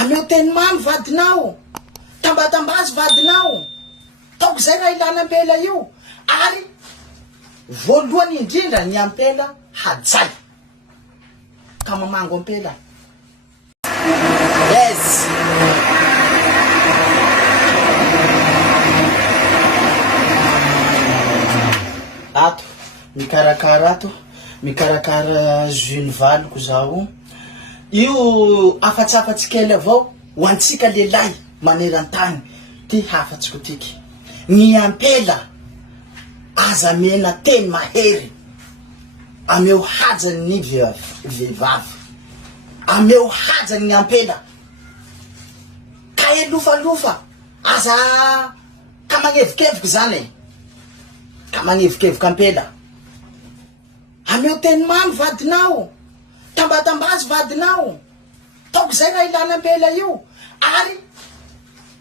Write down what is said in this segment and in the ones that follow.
Ameo teny mamy vadinao. Tambatambazy vadinao. Taoko zay raha ilana ampela io. Ary voalohany indrindra ny ampela hajay. Ka mamango ampela. Yes. Ato mikarakara ato, mikarakara jus valiko zao. Io afatsafatsy kely avao ho antsika lehilahy maneran-tany ty hafatsiko tiky. Ny ampela aza mena teny mahery ameo hajany vehivavy. Ameo hajany ny ampela. Ka elofalofa aza ka magnevikeviky zany. Ka magnevikeviky ampela. Ameo teny mamy vadinao. Tambatambazy vadinao. Taoko zay raha ilana ampela io. Ary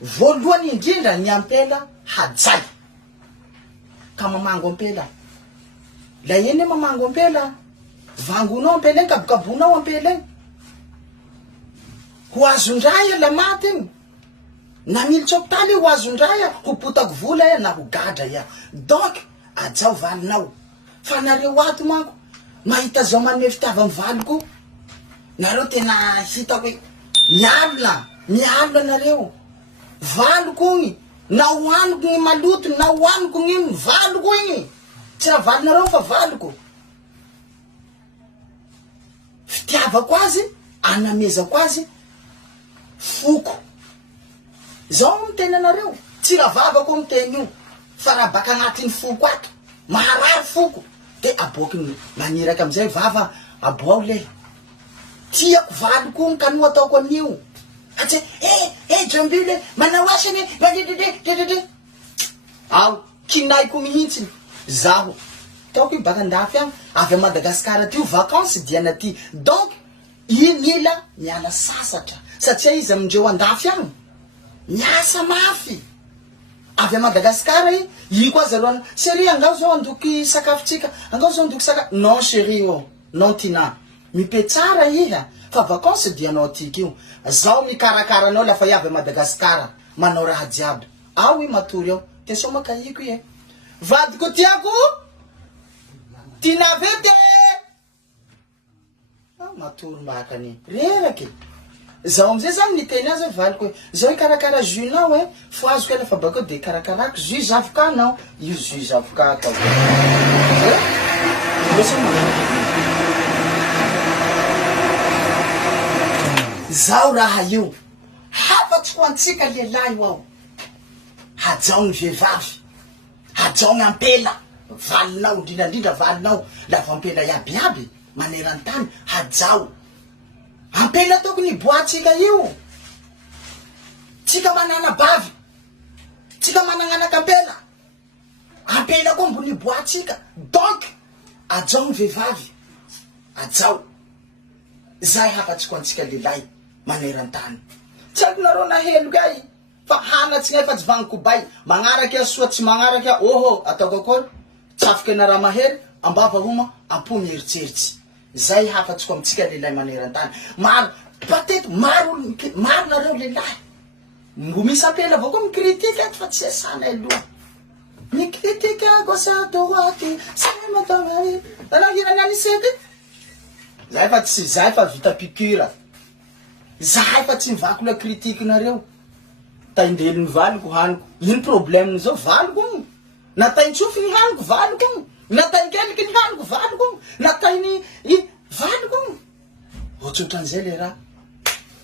voalohany indrindra ny ampela hajay. Ka mamango ampela. La eny mamango ampela. Vangonao ampela eny, kabokabonao ampela eny. Ho azondray la maty eny. Na militsy hôpitaly ho azondray ho potako vola na ho gadra ia. Donc ajao valinao. Fa nareo ato manko mahita zao manome fitiavany valiko. Nareo tena hitako hoe mialona nareo. Valiko igny na hoaniko ny maloto na hoaniko ny valiko igny. Tsy raha valinareo fa valiko. Fitiavako azy, anamezako azy foko. Zao miteny anareo. Tsy raha vavako miteny io. Fa raha baka agnatin'ny foko ato. Maharary foko. De aboky maniraka amizay vava aboao le. Tiako valiko ka no ataoko an'io. Atse Jambile manao asany ao kinaiko mihitsy zaho. Taoko baka andafy agny avy Madagasikara ty vacances diana ty. Donc inila miala sasatra satria izy amindreo andafy agny miasa mafy. Avy Madagasikara i koa zaroana chérie angao zao andoky sakafotsika, angao zao andoky sakafo. Non chérie non tina. Mipe tsara iha fa vacances dianao tiky io. Zao mikarakaranao lafa avy Madagasikara manao raha jiaby. Ao matory ao. Teso makaiko i. Vadiko tiako tina vete. Matory mbakany. Reraky. Zao amzay zany niteny azy valiko. Zao ikarakara jus nao fo azoko lafa bako de karakarako jus zavoka nao. Io jus zavoka atao. Zao raha io. Hafatsy ho antsika lehilahy ao. Hajao ny vehivavy. Hajao ny ampela. Valinao, indrindra valinao. Lafa ampela iabiaby maneran-tany hajao. Ampela tokony boatsika io. Tsika manana bavy. Tsika mananana kampela. Ampela koa mbony boatsika. Donc ajao ny vehivavy. Ajao. Zay hafatsy ko antsika lehilahy maneran-tany. Tsy haiko nareo nahelo gay. Fa hanatsy ngay fa tsy vagniko bay. Magnaraky soa tsy magnaraky oho ataoko akory. Tsafiky na raha mahery ambava homa ampo mieritseritsy. Zay hafatsy ko amitsika lehilahy maneran-tany. Maro pateto maro nareo lehilahy. Mbo misy ampela avao koa mikritika eto fa tsy esana aloha. Mikritika gauche à droite, c'est ma tamari. Tanao hirana anisety. Zay fa tsy zay fa vita piqûre. Zay fa tsy mivako la critique nareo. Taindeliny valiko haniko. Ino problème zao valiko? Nataintsofy ny haniko valiko. Nataikeliky ny haniko valiko. Natainy valiko. Ohatrohatran'izay le raha.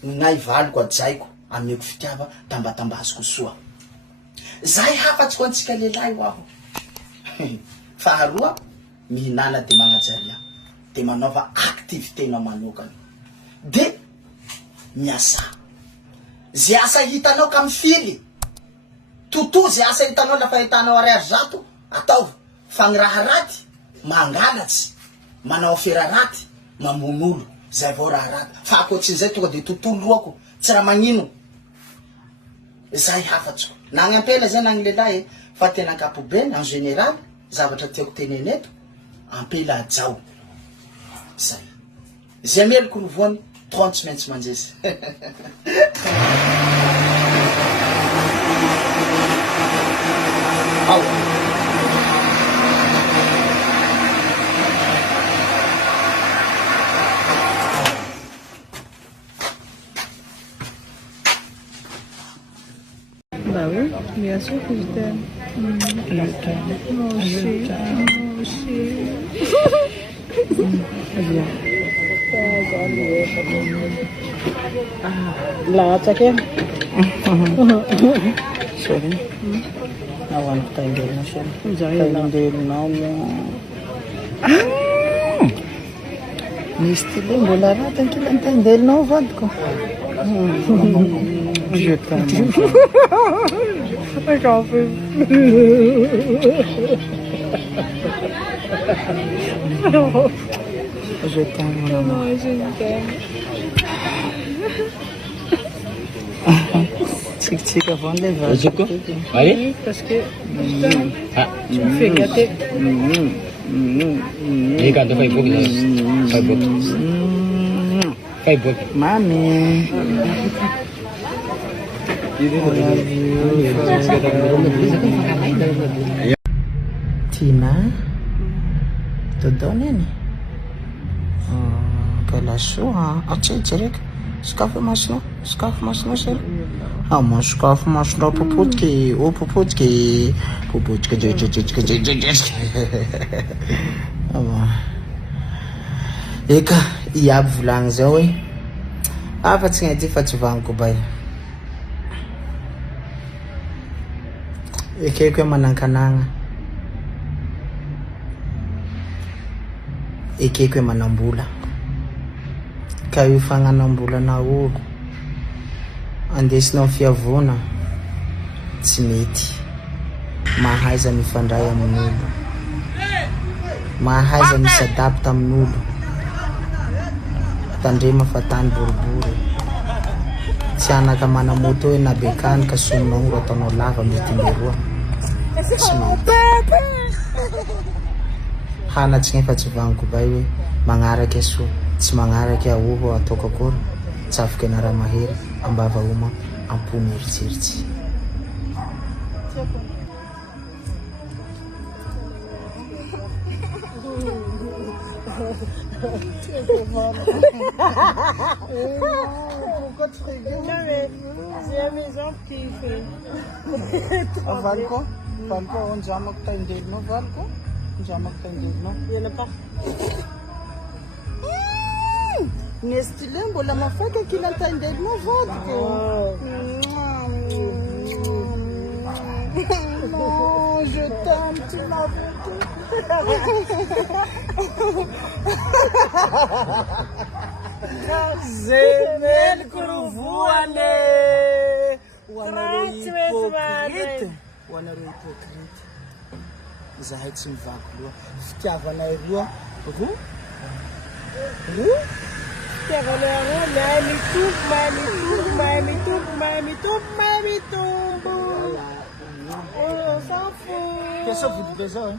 Nay valiko ajaiko ameko fitiava tambatambaziko soa. Zay hafatsy ko antsika lehilahy aho. Faharoa mihinana de magnajaria. De manaova activité na manokana. De miasa. Zay asa hitanao ka mifily. Toto zay asa hitanao lafa hitanao ariary zato. Ataovy fagniraha raty, mangalatsy, manao fera raty, mamonolo. Zay vao raha raty. Fa akoatsin'izay tonga de tontolo roako. Tsy raha magnino. Zay hafatsy ko. Nagny ampela zay nagny lehilahy fa tena ankapobeny en général zavatra tiako teneny eto ampela ajao. Zay. Zay meloko rovoany 30 maintsy manjezy Bah oui, bien sûr que je t'aime. Moi aussi. Moi aussi. Viens. Lahat akin. Sorry. Nawan ko tayong dahil na siya. Tayong dahil na mo. Misti din. Wala natin kilang tayong dahil na uvad ko. Je t'aime. J'en peux Je t'aime, mon amour. Moi aussi, je t'aime. Chic avant les vagues. Oui, parce que tu me fais gâter. Ikan tu Facebook ni, Facebook. Facebook. Mami. Tina, totoo na yan eh. Kalaso ha. Jerek, skaffa masno sir. Mon skaffa masno popotki. Eka, iaby volagny zao hoe afa-tsy gnay ty fa tsy vagniko bay. Ekeko hoe manan-kanagna, ekeko hoe manam-bola, ka io fagnanam-bola olo andesinao fiavona tsy mety. Mahaiza mifandray amin'olo, mahaiza misadapta amin'olo, tandrema fa tany boribory. Tsy anaka mana moto hoe nabekany ka somonao ro ataonao lava mety imberoa. Tsy mety. Hanatsy gny efa tsy vagniko bay hoe magnaraky asoa, tsy magnaraky ahoho ataoko akory, tsy afaky anara mahery ambava oma ampony eritseritsy. Pourquoi tu rigoles? Non mais c'est la maison qui fait. Valko, on jamak tayo din mo, Valko. Jamak tayo din mo. Il y en a pas. Nestile, mbola mafaka kila tayo din mo, Valko. Non, je t'aime, tu m'as fait. Zemel kuruvuane. Wanaro hypocrite. Zahay tsy mivaky loha. Fitiavanay roa. Fitiavanay roa, mahay mitombo. On s'en fout. Qu'est-ce que vous dites ça, hein?